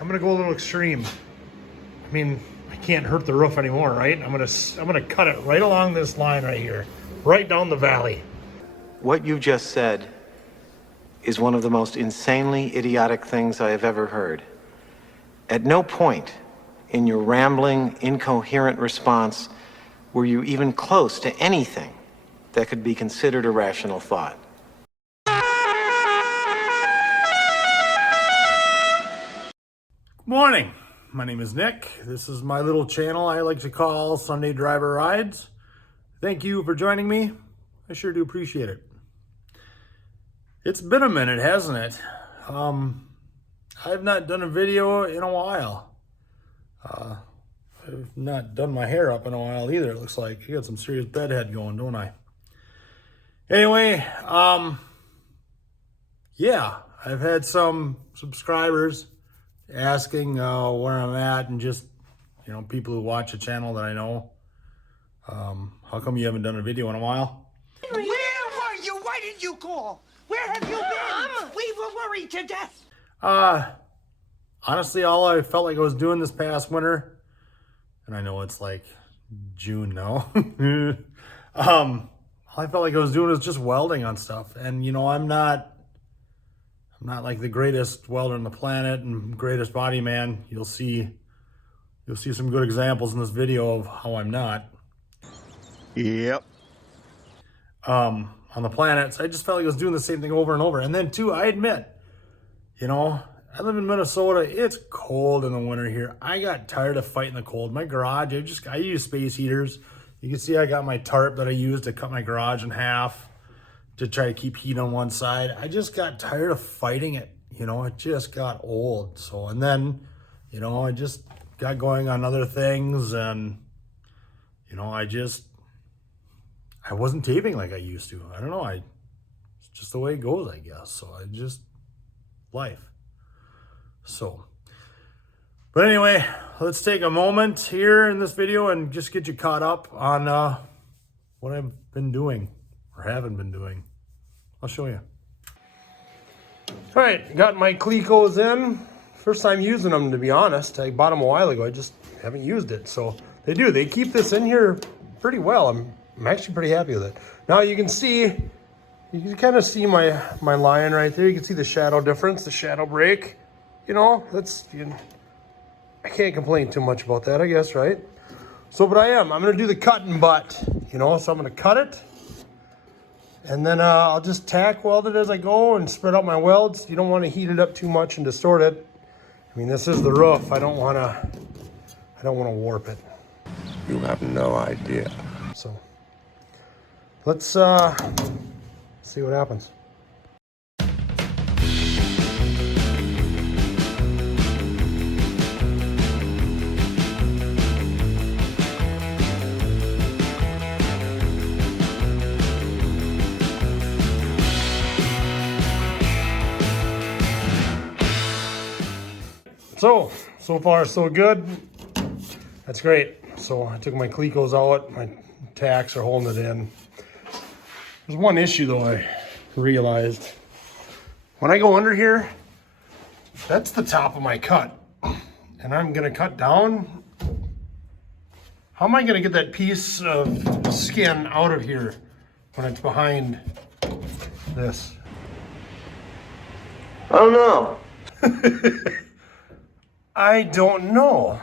I'm gonna go a little extreme. I mean, I can't hurt the roof anymore, right? I'm gonna cut it right along this line right here, right down the valley. What you just said is one of the most insanely idiotic things I have ever heard. At no point in your rambling, incoherent response were you even close to anything that could be considered a rational thought. Good morning. My name is Nick. This is my little channel I like to call Sunday Driver Rides. Thank you for joining me. I sure do appreciate it. It's been a minute, hasn't it? I've not done a video in a while. I've not done my hair up in a while either. It looks like I got some serious bedhead going, don't I? Anyway, yeah, I've had some subscribers asking where I'm at, and just, you know, people who watch the channel that I know. How come you haven't done a video in a while? Where were you? Why did you call? Where have you been? We were worried to death. Honestly, all I felt like I was doing this past winter, and I know it's like June now. All I felt like I was doing was just welding on stuff. And you know, I'm not like the greatest welder on the planet and greatest body man. You'll see some good examples in this video of how I'm not. Yep. On the planets. I just felt like I was doing the same thing over and over. And then too, I admit, you know, I live in Minnesota. It's cold in the winter here. I got tired of fighting the cold. My garage, I use space heaters. You can see I got my tarp that I use to cut my garage in half to try to keep heat on one side. I just got tired of fighting it. You know, it just got old. So, and then, you know, I just got going on other things, and, you know, I wasn't taping like I used to. I don't know. It's just the way it goes, I guess. So life. So, but anyway, let's take a moment here in this video and just get you caught up on what I've been doing or haven't been doing. I'll show you. All right, got my Clecos in. First time using them, to be honest. I bought them a while ago. I just haven't used it. So they keep this in here pretty well. I'm actually pretty happy with it. Now you can kind of see my line right there. You can see the shadow difference, the shadow break. You know, I can't complain too much about that, I guess, right? So, but I'm gonna do the cut and butt, you know, so I'm gonna cut it, and then I'll just tack weld it as I go and spread out my welds. You don't want to heat it up too much and distort it. I mean, this is the roof. I don't want to warp it. You have no idea. So let's see what happens. So far so good. That's great. So I took my Clecos out, my tacks are holding it in. There's one issue though I realized. When I go under here, that's the top of my cut. And I'm gonna cut down. How am I gonna get that piece of skin out of here when it's behind this? I don't know. I don't know.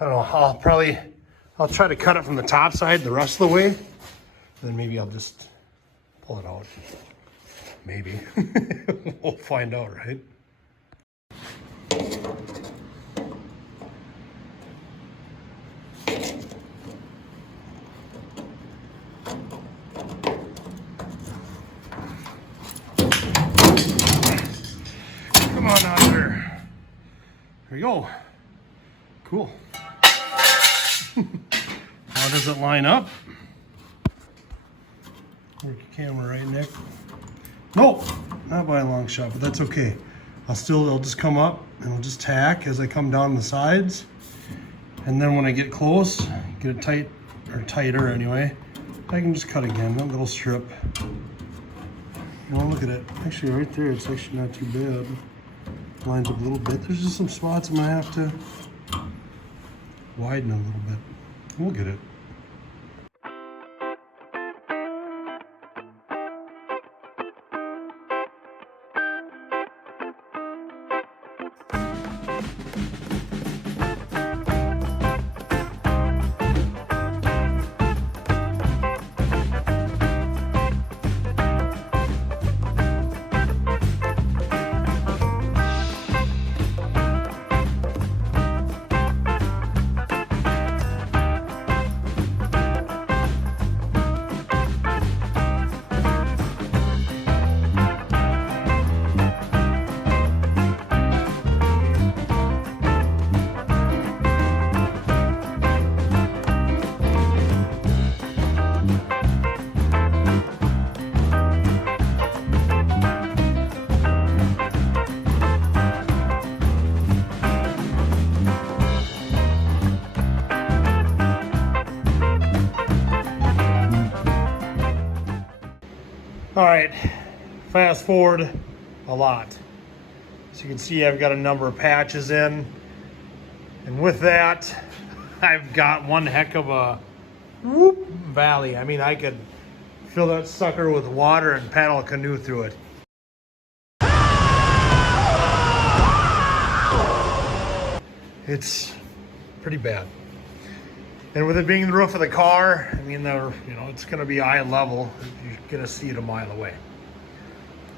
I don't know. I'll try to cut it from the top side the rest of the way. Then maybe I'll just pull it out. Maybe. We'll find out, right? Come on out there. There you go. Cool. How does it line up? Work your camera right, Nick. Nope, not by a long shot, but that's okay. I'll just come up and I'll just tack as I come down the sides. And then when I get close, get it tight, or tighter anyway, I can just cut again, that little strip. You know, look at it. Actually, right there, it's actually not too bad. lines up a little bit. There's just some spots I'm gonna have to widen a little bit. We'll get it. All right, fast forward a lot. So you can see I've got a number of patches in. And with that, I've got one heck of a valley. I mean, I could fill that sucker with water and paddle a canoe through it. It's pretty bad. And with it being the roof of the car, I mean, it's gonna be eye level. You're gonna see it a mile away.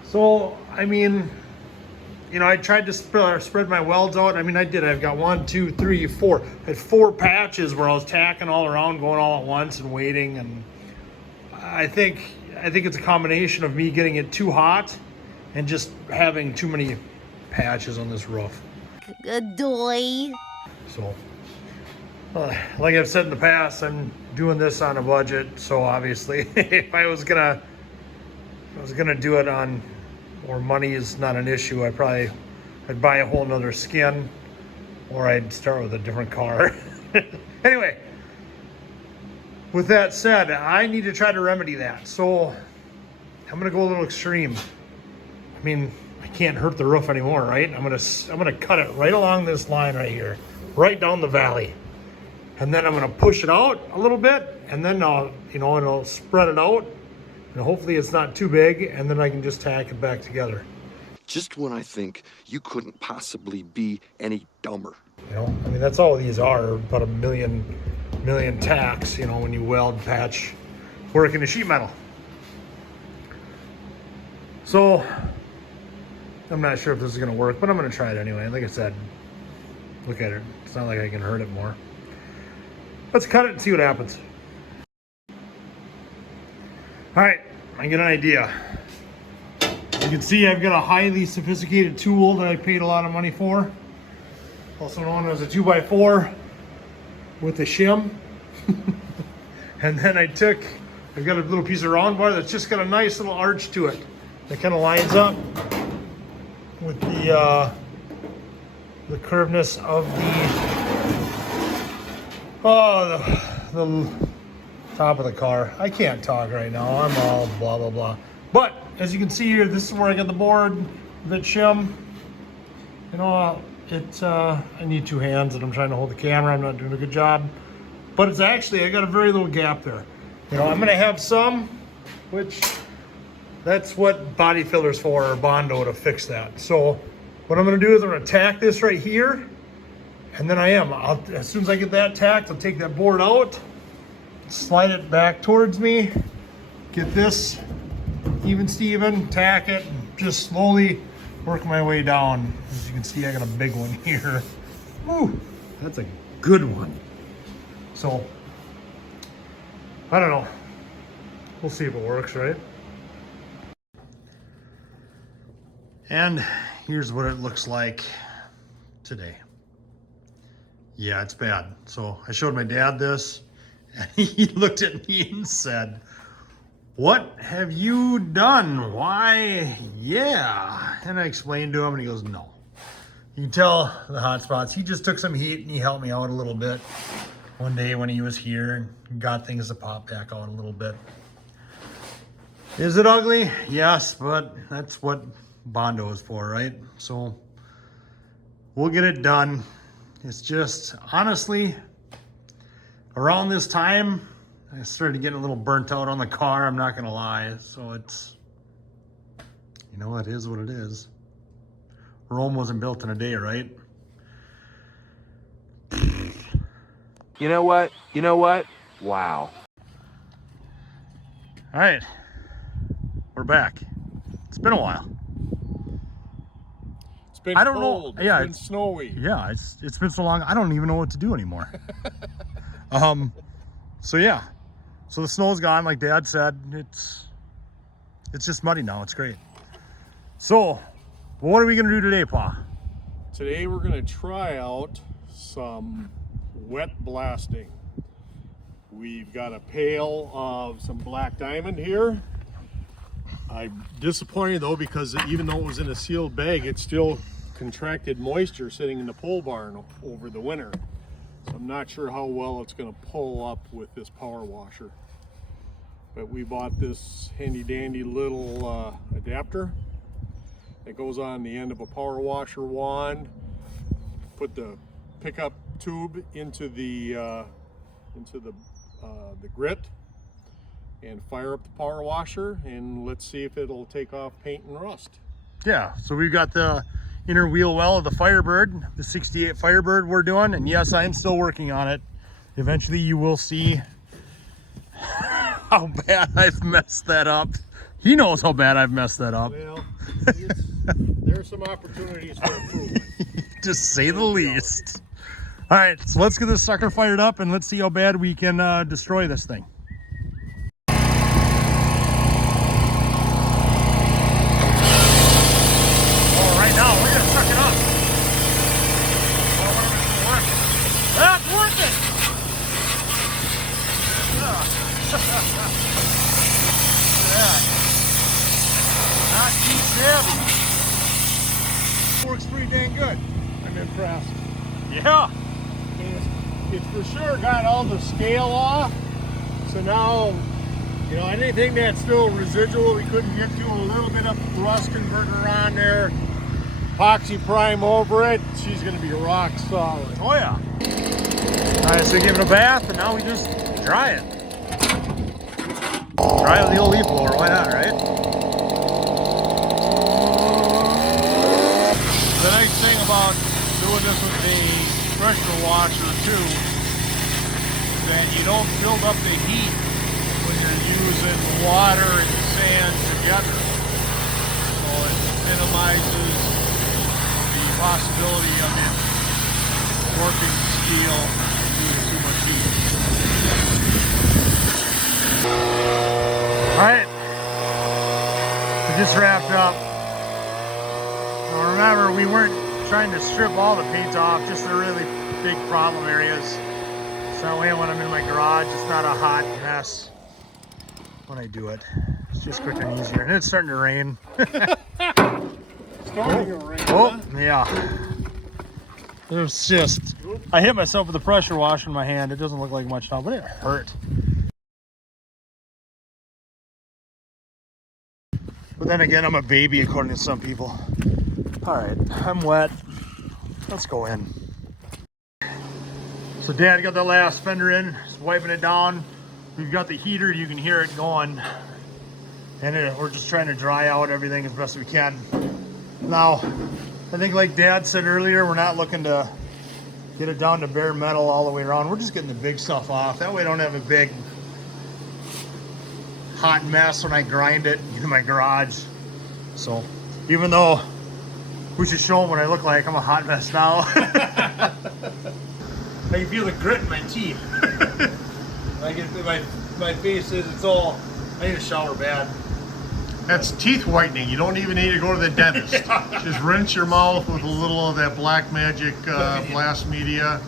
So, I mean, I tried to spread my welds out. I mean, I did. I've got 1, 2, 3, 4. I had 4 patches where I was tacking all around, going all at once and waiting. And I think it's a combination of me getting it too hot and just having too many patches on this roof. Good boy. So, like I've said in the past, I'm doing this on a budget. So obviously, if I was gonna do it on, or money is not an issue, I'd buy a whole nother skin, or I'd start with a different car. Anyway, with that said, I need to try to remedy that. So I'm gonna go a little extreme. I mean, I can't hurt the roof anymore, right? I'm gonna cut it right along this line right here, right down the valley. And then I'm gonna push it out a little bit, and then I'll spread it out, and hopefully it's not too big, and then I can just tack it back together. Just when I think you couldn't possibly be any dumber. I mean, that's all these are, about a million tacks, when you weld, patch, work in the sheet metal. So, I'm not sure if this is gonna work, but I'm gonna try it anyway. Like I said, look at it. It's not like I can hurt it more. Let's cut it and see what happens. All right, I get an idea. You can see I've got a highly sophisticated tool that I paid a lot of money for. Also known as a 2x4 with a shim. And then I've got a little piece of round bar that's just got a nice little arch to it. That kind of lines up with the curveness of the top of the car. I can't talk right now. I'm all blah, blah, blah. But as you can see here, this is where I got the board, the shim. I need 2 hands and I'm trying to hold the camera. I'm not doing a good job. But it's actually, I got a very little gap there. I'm gonna have some, which that's what body filler's for, or Bondo, to fix that. So what I'm gonna do is I'm gonna tack this right here. And then as soon as I get that tacked, I'll take that board out, slide it back towards me, get this even Steven, tack it, and just slowly work my way down. As you can see, I got a big one here. Woo, that's a good one. So, I don't know. We'll see if it works, right? And here's what it looks like today. Yeah, it's bad. So I showed my dad this, and he looked at me and said, "What have you done? Why, yeah." And I explained to him, and he goes, "No." You can tell the hot spots. He just took some heat, and he helped me out a little bit one day when he was here, and got things to pop back out a little bit. Is it ugly? Yes, but that's what Bondo is for, right? So we'll get it done. It's just, honestly, around this time, I started getting a little burnt out on the car, I'm not gonna lie. So it's, you know, it is what it is. Rome wasn't built in a day, right? You know what? You know what? Wow. All right, we're back. It's been a while. It's been I don't cold. know. Yeah, It's been snowy. Yeah, it's been so long. I don't even know what to do anymore. So yeah, so the snow's gone, like Dad said. It's just muddy now. It's great. So, what are we gonna do today, Pa? Today we're going to try out some wet blasting. We've got a pail of some black diamond here. I'm disappointed though because even though it was in a sealed bag, it still contracted moisture sitting in the pole barn over the winter. So I'm not sure how well it's going to pull up with this power washer. But we bought this handy dandy little adapter that goes on the end of a power washer wand. Put the pickup tube into the grit and fire up the power washer, and let's see if it'll take off paint and rust. Yeah, so we've got the inner wheel well of the Firebird, the 68 Firebird we're doing, and yes, I am still working on it. Eventually you will see how bad I've messed that up. He knows how bad I've messed that up. Well, there's some opportunities for improvement. To say the least. All right, so let's get this sucker fired up and let's see how bad we can destroy this thing. Oh, right now we're gonna suck it up. Oh, what if it's working? That's working. Not too shabby. Works pretty dang good. I'm impressed. Yeah. It's for sure got all the scale off. So now, you know, anything that's still residual we couldn't get to, a little bit of rust converter on there, epoxy prime over it, she's gonna be rock solid. Oh yeah. All right, so we give it a bath and now we just dry it. Dry it with the old leaf blower, why not, right? The nice thing about doing this with the pressure washer too is that you don't build up the heat when you're using water and sand together. So it minimizes the possibility of it warping steel due to too much heat. Alright, we just wrapped up. Now remember, we weren't trying to strip all the paint off, just the really big problem areas. So that way when I'm in my garage, it's not a hot mess when I do it. It's just quicker and easier. And it's starting to rain. Starting to rain, Oh, yeah. It's just, I hit myself with a pressure washer in my hand. It doesn't look like much now, but it hurt. But then again, I'm a baby according to some people. All right, I'm wet. Let's go in. So Dad got the last fender in, just wiping it down. We've got the heater, you can hear it going. And we're just trying to dry out everything as best we can. Now, I think like Dad said earlier, we're not looking to get it down to bare metal all the way around. We're just getting the big stuff off. That way I don't have a big hot mess when I grind it in my garage. So even though we should show them what I look like, I'm a hot mess now. I can feel the grit in my teeth. My face is, it's all, I need a shower bad. That's teeth whitening. You don't even need to go to the dentist. Just rinse your mouth with a little of that Black Magic blast media,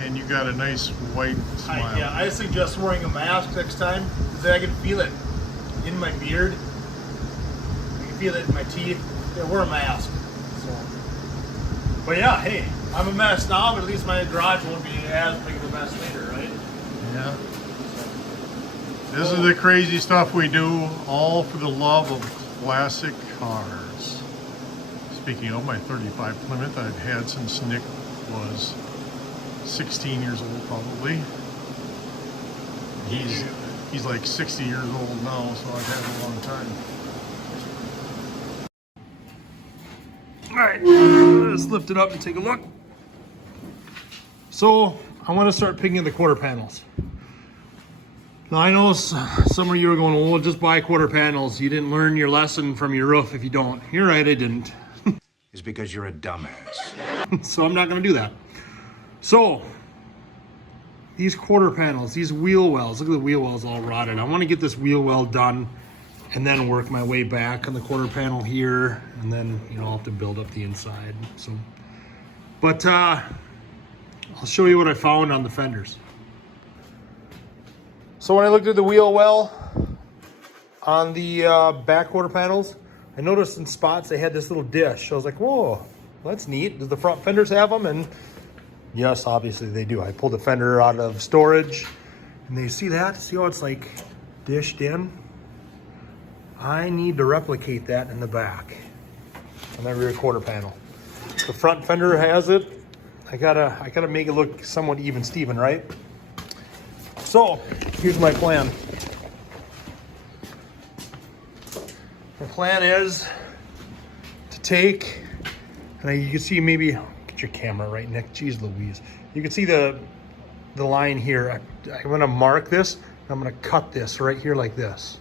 and you got a nice white smile. I suggest wearing a mask next time, because I can feel it in my beard. I can feel it in my teeth. Yeah, wear a mask. So. But yeah, hey, I'm a mess now, but at least my garage won't be as big of a mess later, right? Yeah. This is the crazy stuff we do, all for the love of classic cars. Speaking of my 35 Plymouth, I've had since Nick was 16 years old probably. He's like 60 years old now, so I've had it a long time. All right, let's lift it up and take a look. So I want to start picking the quarter panels. Now I know some of you are going, well, just buy quarter panels. You didn't learn your lesson from your roof if you don't. You're right, I didn't. Is because you're a dumbass. So I'm not going to do that. So these quarter panels, these wheel wells, look at the wheel wells all rotted. I want to get this wheel well done and then work my way back on the quarter panel here, and then, you know, I'll have to build up the inside. So, but I'll show you what I found on the fenders. So when I looked at the wheel well on the back quarter panels, I noticed in spots they had this little dish. I was like, whoa, that's neat. Does the front fenders have them? And yes, obviously they do. I pulled the fender out of storage, and you see that? See how it's like dished in? I need to replicate that in the back on that rear quarter panel. The front fender has it. I gotta make it look somewhat even Steven, right? So here's my plan. My plan is to take, and you can see, maybe get your camera right, Nick. Jeez Louise. You can see the line here. I'm gonna mark this. I'm gonna cut this right here like this.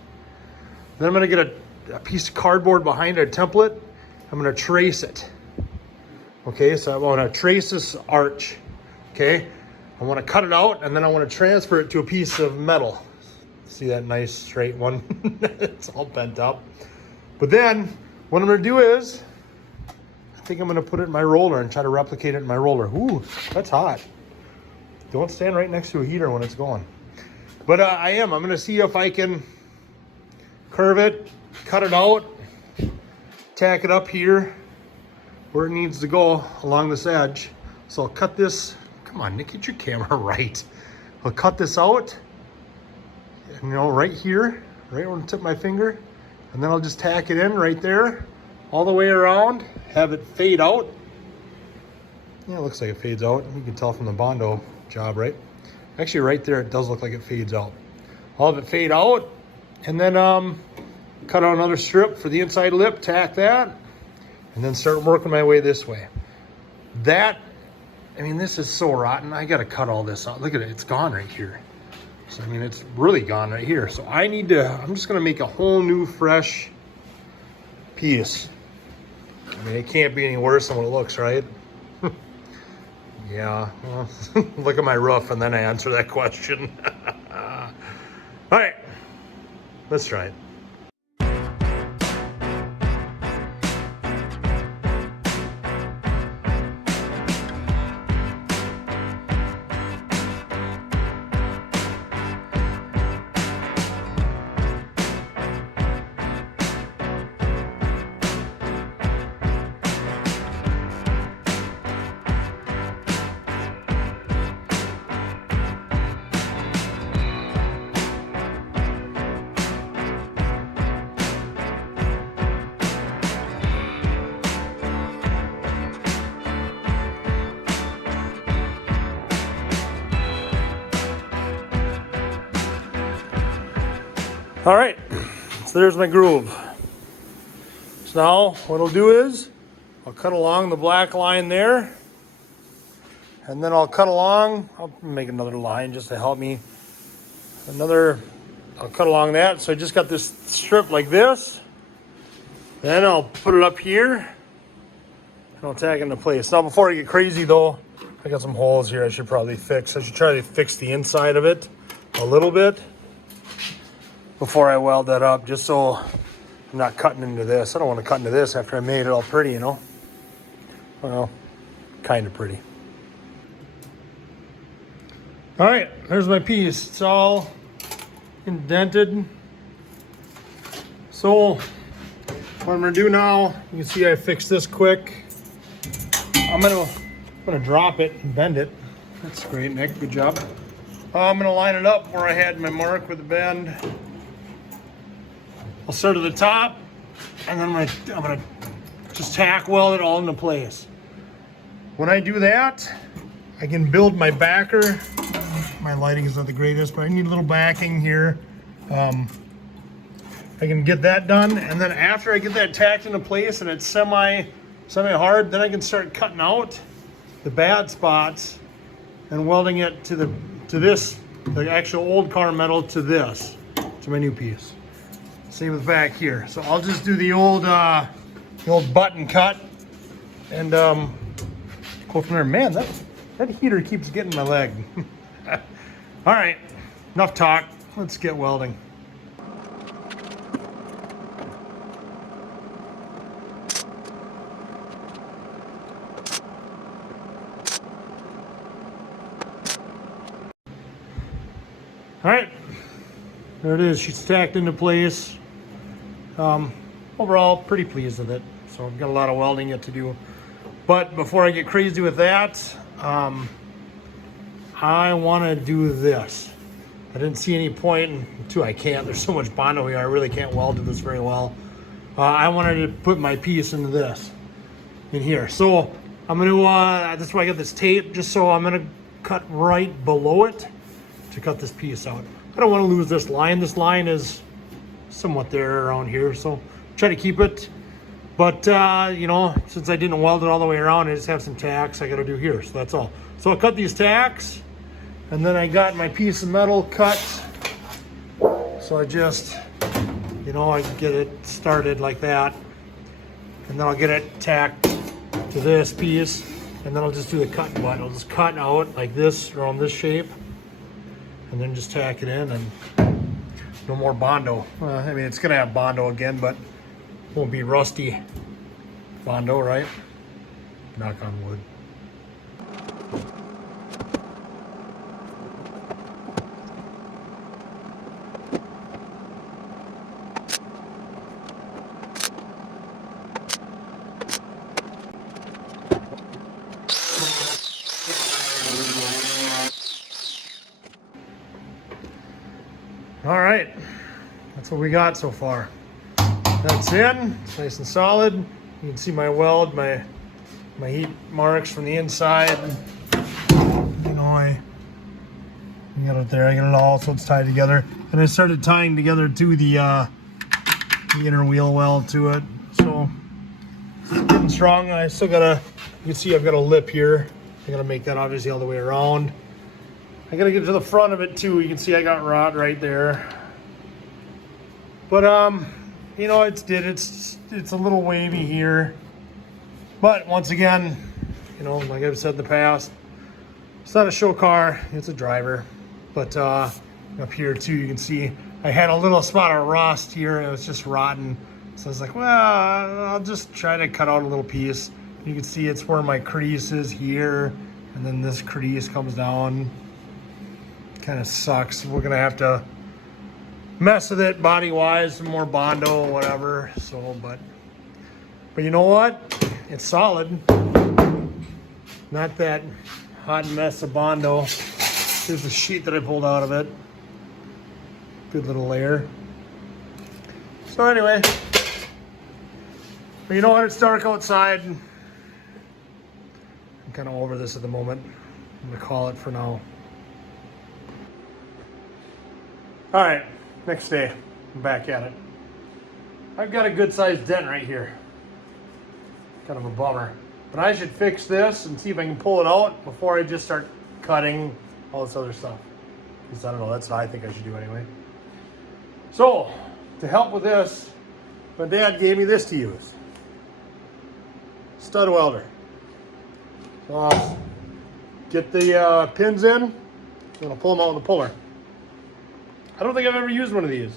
Then I'm gonna get a piece of cardboard behind a template. I'm gonna trace it. Okay, so I wanna trace this arch. Okay, I wanna cut it out, and then I wanna transfer it to a piece of metal. See that nice straight one? It's all bent up. But then what I'm gonna do is, I think I'm gonna put it in my roller and try to replicate it in my roller. Ooh, that's hot. Don't stand right next to a heater when it's going. But I'm gonna see if I can curve it, cut it out, tack it up here where it needs to go along this edge. So I'll cut this, come on, Nick, get your camera right. I'll cut this out, you know, right here, right where the tip of my finger, and then I'll just tack it in right there, all the way around, have it fade out. Yeah, it looks like it fades out. You can tell from the Bondo job, right? Actually, right there, it does look like it fades out. I'll have it fade out, and then cut out another strip for the inside lip, tack that, and then start working my way this way. That, I mean, this is so rotten. I gotta cut all this out. Look at it, it's gone right here. So, I mean, it's really gone right here. So I'm just gonna make a whole new, fresh piece. I mean, it can't be any worse than what it looks, right? Yeah, well, look at my roof and then I answer that question. All right, let's try it. All right, so there's my groove. So now what I'll do is I'll cut along the black line there, and then I'll cut along, I'll make another line just to help me. I'll cut along that. So I just got this strip like this. Then I'll put it up here and I'll tack it into place. Now before I get crazy though, I got some holes here I should probably fix. I should try to fix the inside of it a little bit before I weld that up, just so I'm not cutting into this. I don't want to cut into this after I made it all pretty, you know? Well, kind of pretty. All right, there's my piece. It's all indented. So what I'm gonna do now, you can see I fixed this quick. I'm gonna drop it and bend it. That's great, Nick, good job. I'm gonna line it up where I had my mark with the bend. I'll start at the top, and then I'm gonna just tack weld it all into place. When I do that, I can build my backer. My lighting is not the greatest, but I need a little backing here. I can get that done, and then after I get that tacked into place and it's semi hard, then I can start cutting out the bad spots and welding it to the actual old car metal to my new piece. Same with back here. So I'll just do the old button cut and go from there. Man, that heater keeps getting my leg. All right, enough talk. Let's get welding. All right, there it is. She's tacked into place. Overall, pretty pleased with it. So I've got a lot of welding yet to do. But before I get crazy with that, I want to do this. I didn't see any point to I can't. There's so much Bondo here. I really can't weld to this very well. I wanted to put my piece into this in here. So I'm going to, that's why I got this tape, just so I'm going to cut right below it to cut this piece out. I don't want to lose this line. This line is somewhat there around here, so try to keep it. But you know, since I didn't weld it all the way around, I just have some tacks I got to do here. So that's all. So I'll cut these tacks, and then I got my piece of metal cut. So I just, you know, I get it started like that, and then I'll get it tacked to this piece, and then I'll just do the cutting butt. I'll just cut out like this around this shape, and then just tack it in, and no more Bondo. I mean, it's gonna have Bondo again, but won't be rusty Bondo, right? Knock on wood. All right, that's what we got so far. That's in, it's nice and solid. You can see my weld, my heat marks from the inside. You know, I got it there, I got it all, so it's tied together. And I started tying together to the inner wheel well to it. So it's getting strong. I still gotta, you can see I've got a lip here. I gotta make that obviously all the way around. I gotta get to the front of it too. You can see I got rod right there. But you know, it's a little wavy here. But once again, you know, like I've said in the past, it's not a show car, it's a driver. But up here too, you can see I had a little spot of rust here and it was just rotten. So I was like, well, I'll just try to cut out a little piece. You can see it's where my crease is here, and then this crease comes down. Kind of sucks. We're gonna have to mess with it body wise, some more Bondo or whatever. So, but you know what? It's solid. Not that hot mess of Bondo. Here's the sheet that I pulled out of it. Good little layer. So anyway, but you know what? It's dark outside. I'm kind of over this at the moment. I'm gonna call it for now. All right, next day, I'm back at it. I've got a good sized dent right here. Kind of a bummer. But I should fix this and see if I can pull it out before I just start cutting all this other stuff. Because I don't know, that's what I think I should do anyway. So, to help with this, my dad gave me this to use. Stud welder. So I'll get the pins in, and I'll pull them out with a puller. I don't think I've ever used one of these.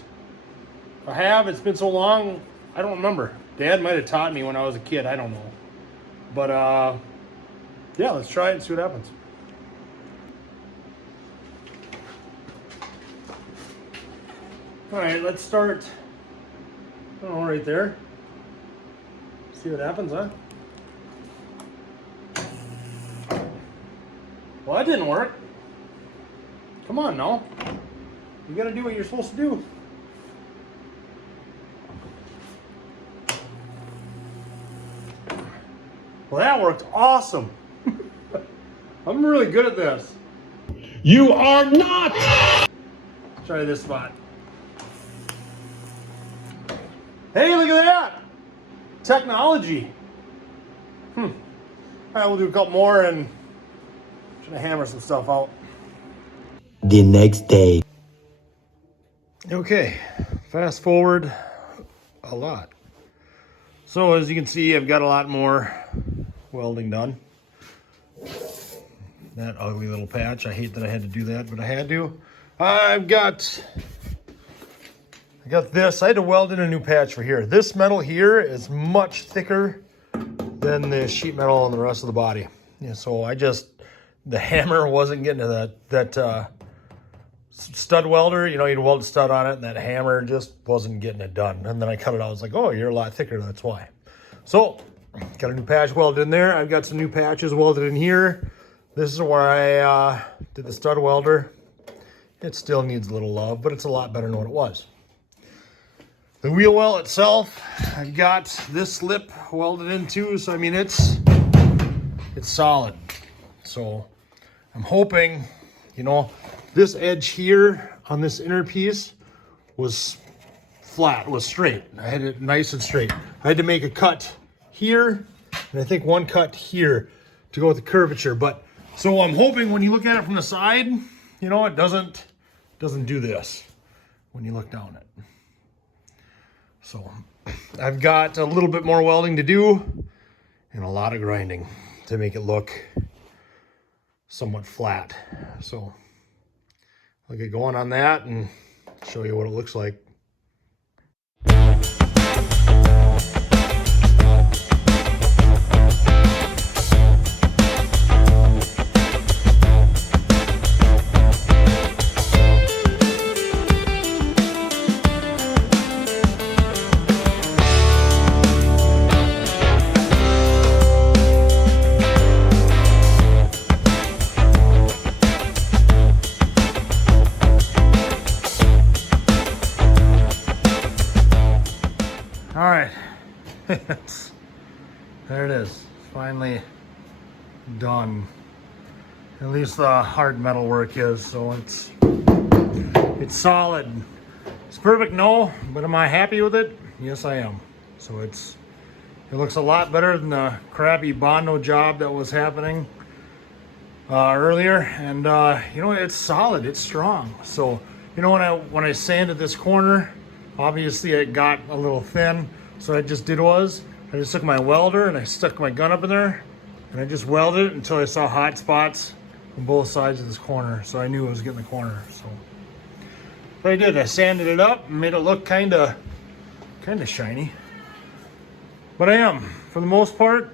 If I have, it's been so long, I don't remember. Dad might have taught me when I was a kid, I don't know. But yeah, let's try it and see what happens. All right, let's start, I don't know, right there. See what happens, huh? Well, that didn't work. Come on now. You gotta do what you're supposed to do. Well, that worked awesome. I'm really good at this. You are not! Try this spot. Hey, look at that! Technology. All right, we'll do a couple more and try to hammer some stuff out. The next day. Okay, fast forward a lot. So as you can see, I've got a lot more welding done. That ugly little patch. I hate that I had to do that, but I had to. I got this. I had to weld in a new patch for here. This metal here is much thicker than the sheet metal on the rest of the body. Yeah, so the hammer wasn't getting to that stud welder. You know, you'd weld a stud on it, and that hammer just wasn't getting it done. And then I cut it out. I was like, oh, you're a lot thicker. That's why. So, got a new patch welded in there. I've got some new patches welded in here. This is where I did the stud welder. It still needs a little love, but it's a lot better than what it was. The wheel well itself, I've got this lip welded in too. So, I mean, it's solid. So, I'm hoping, you know, this edge here on this inner piece was flat, was straight. I had it nice and straight. I had to make a cut here, and I think one cut here to go with the curvature. But so I'm hoping when you look at it from the side, you know, it doesn't do this when you look down it. So I've got a little bit more welding to do and a lot of grinding to make it look somewhat flat. So I'll get going on that and show you what it looks like. All right, there it is, finally done. At least the hard metal work is, so it's solid. It's perfect, no, but am I happy with it? Yes, I am. So it looks a lot better than the crappy Bondo job that was happening earlier, and you know, it's solid, it's strong. So you know, when I sanded this corner, obviously it got a little thin. So what I just did was, I just took my welder and I stuck my gun up in there and I just welded it until I saw hot spots on both sides of this corner. So I knew it was getting the corner. So what I did, I sanded it up and made it look kind of shiny. But I am, for the most part,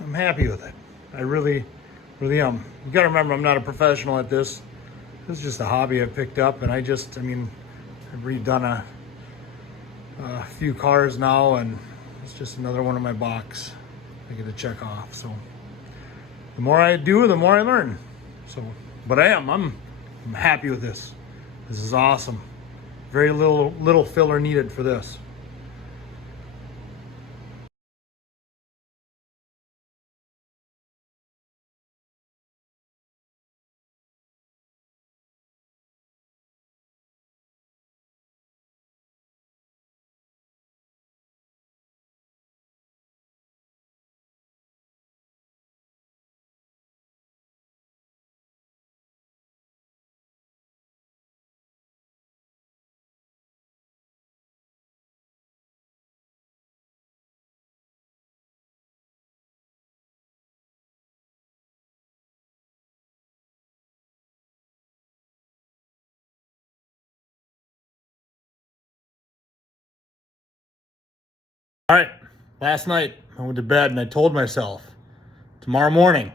I'm happy with it. I really, really am. You gotta remember, I'm not a professional at this. This is just a hobby I picked up, and I've redone a few cars now, and it's just another one in my box I get to check off. So the more I do, the more I learn. So, but I'm happy with this. This is awesome. Very little filler needed for this. All right, last night I went to bed and I told myself, tomorrow morning,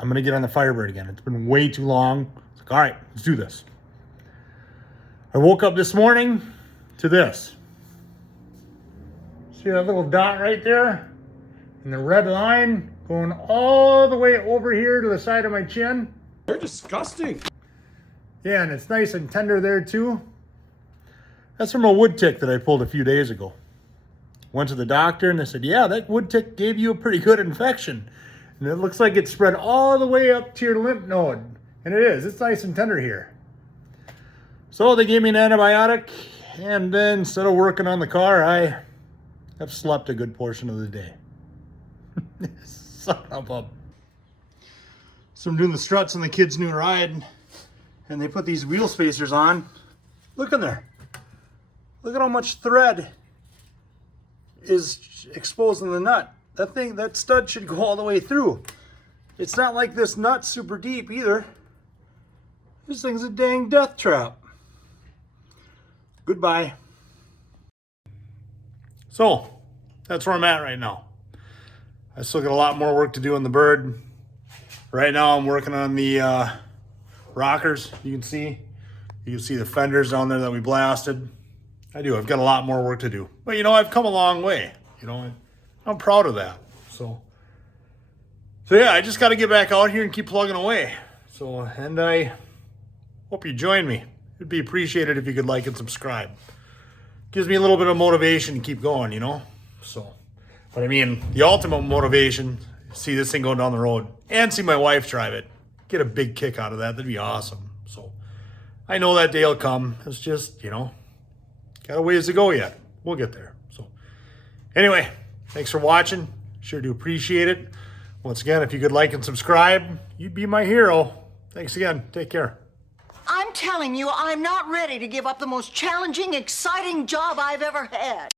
I'm gonna get on the Firebird again. It's been way too long. It's like, all right, let's do this. I woke up this morning to this. See that little dot right there? And the red line going all the way over here to the side of my chin. They're disgusting. Yeah, and it's nice and tender there too. That's from a wood tick that I pulled a few days ago. Went to the doctor and they said, yeah, that wood tick gave you a pretty good infection. And it looks like it spread all the way up to your lymph node. And it is. It's nice and tender here. So they gave me an antibiotic. And then instead of working on the car, I have slept a good portion of the day. Son of a... So I'm doing the struts on the kid's new ride. And they put these wheel spacers on. Look in there. Look at how much thread is exposed in the nut. That stud should go all the way through. It's not like this nut's super deep either. This thing's a dang death trap. Goodbye. So, that's where I'm at right now. I still got a lot more work to do on the bird. Right now I'm working on the rockers. You can see the fenders down there that we blasted. I've got a lot more work to do. But I've come a long way. I'm proud of that. So yeah, I just got to get back out here and keep plugging away. And I hope you join me. It'd be appreciated if you could like and subscribe. Gives me a little bit of motivation to keep going, But I mean, the ultimate motivation, see this thing going down the road and see my wife drive it. Get a big kick out of that. That'd be awesome. So I know that day will come. It's just, got a ways to go yet. We'll get there. So anyway, thanks for watching. Sure do appreciate it. Once again, if you could like and subscribe, you'd be my hero. Thanks again. Take care. I'm telling you, I'm not ready to give up the most challenging, exciting job I've ever had.